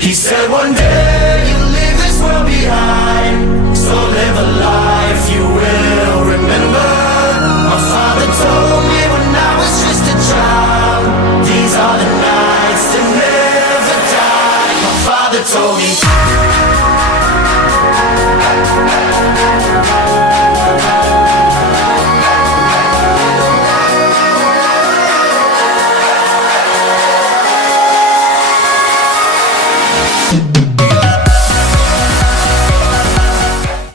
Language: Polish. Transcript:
He said one day you'll leave this world behind, so live a life